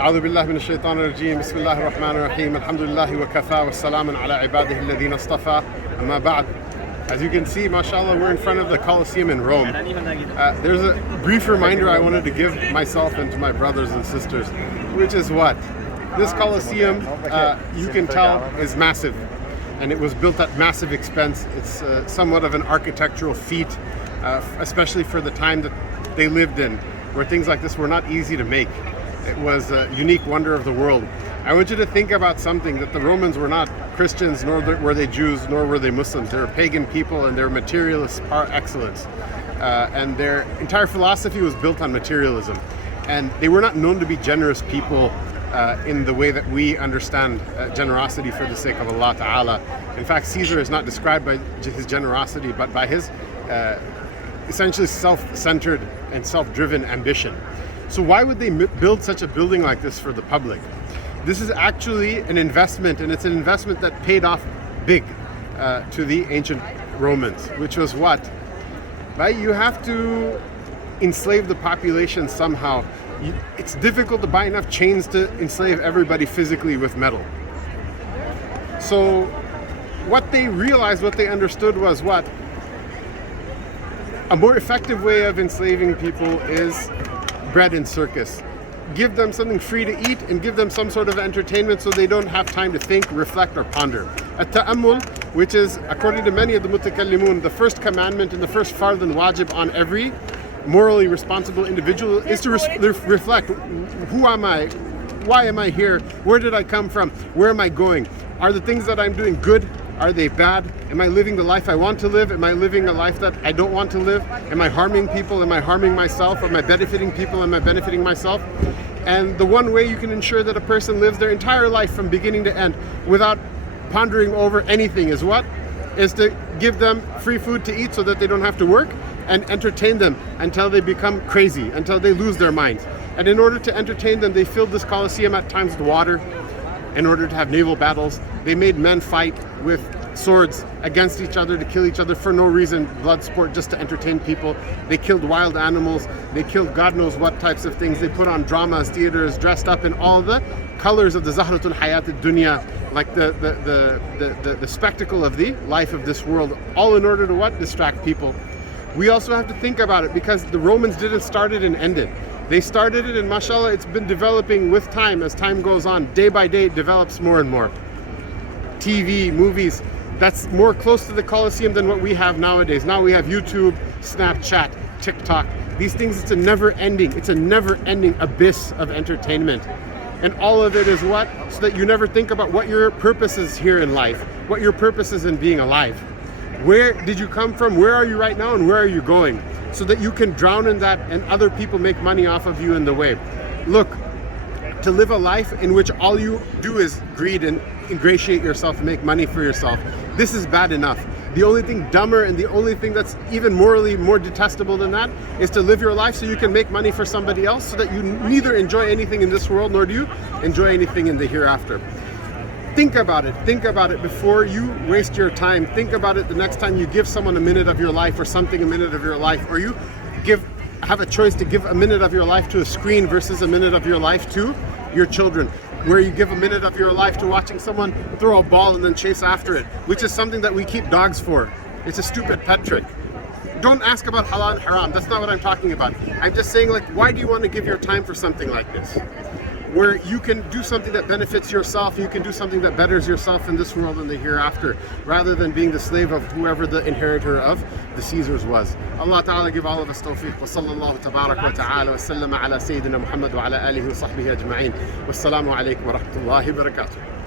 أعوذ بالله من الشيطان الرجيم بسم الله الرحمن الرحيم الحمد لله وكفى والسلام على عباده الذين اصطفى أما بعد. As you can see, mashallah, we're in front of the Colosseum in Rome. There's a brief reminder I wanted to give myself and to my brothers and sisters, which is what? This Colosseum, you can tell, is massive, and it was built at massive expense. It's somewhat of an architectural feat, especially for the time that they lived in, where things like this were not easy to make. It was a unique wonder of the world. I want you to think about something, that the Romans were not Christians, nor were they Jews, nor were they Muslims. They were pagan people, and they were materialists par excellence. And their entire philosophy was built on materialism. And they were not known to be generous people in the way that we understand generosity for the sake of Allah Ta'ala. In fact, Caesar is not described by his generosity, but by his essentially self-centered and self-driven ambition. So why would they build such a building like this for the public? This is actually an investment, and it's an investment that paid off big to the ancient Romans, which was what? Right? You have to enslave the population somehow. It's difficult to buy enough chains to enslave everybody physically with metal. So what they realized, what they understood was what? A more effective way of enslaving people is bread and circus. Give them something free to eat and give them some sort of entertainment so they don't have time to think, reflect, or ponder. At-ta'ammul, which is, according to many of the mutakallimun, the first commandment and the first fard and wajib on every morally responsible individual, is to reflect. Who am I? Why am I here? Where did I come from? Where am I going? Are the things that I'm doing good? Are they bad? Am I living the life I want to live? Am I living a life that I don't want to live? Am I harming people? Am I harming myself? Am I benefiting people? Am I benefiting myself? And the one way you can ensure that a person lives their entire life from beginning to end without pondering over anything is what? Is to give them free food to eat so that they don't have to work, and entertain them until they become crazy, until they lose their minds. And in order to entertain them, they filled this Colosseum at times with water in order to have naval battles. They made men fight with swords against each other to kill each other for no reason, blood sport, just to entertain people. They killed wild animals. They killed God knows what types of things. They put on dramas, theaters, dressed up in all the colors of the Zahratul Hayat ad-Dunya, like the spectacle of the life of this world, all in order to what? Distract people. We also have to think about it, because the Romans didn't start it and end it. They started it, and mashallah, it's been developing with time. As time goes on, day by day, it develops more and more. TV, movies, that's more close to the Colosseum than what we have nowadays. Now we have YouTube, Snapchat, TikTok. These things, it's a never-ending abyss of entertainment. And all of it is what? So that you never think about what your purpose is here in life, what your purpose is in being alive. Where did you come from? Where are you right now? And where are you going? So that you can drown in that and other people make money off of you in the way. Look, to live a life in which all you do is greed and ingratiate yourself and make money for yourself, this is bad enough. The only thing dumber and the only thing that's even morally more detestable than that is to live your life so you can make money for somebody else, so that you neither enjoy anything in this world nor do you enjoy anything in the hereafter. Think about it before you waste your time. Think about it the next time you give someone a minute of your life, or something a minute of your life, or you have a choice to give a minute of your life to a screen versus a minute of your life to your children, where you give a minute of your life to watching someone throw a ball and then chase after it, which is something that we keep dogs for. It's a stupid pet trick. Don't ask about halal and haram. That's not what I'm talking about. I'm just saying, like, why do you want to give your time for something like this? Where you can do something that benefits yourself, you can do something that betters yourself in this world and the hereafter, rather than being the slave of whoever the inheritor of the Caesars was. Allah Ta'ala give all of us tawfiq. Wa sallallahu tabarak wa ta'ala wa sallama ala Sayyidina Muhammad wa ala alihi wa sahbihi ajma'in. Wassalamu alaikum wa rahmatullahi wa barakatuh.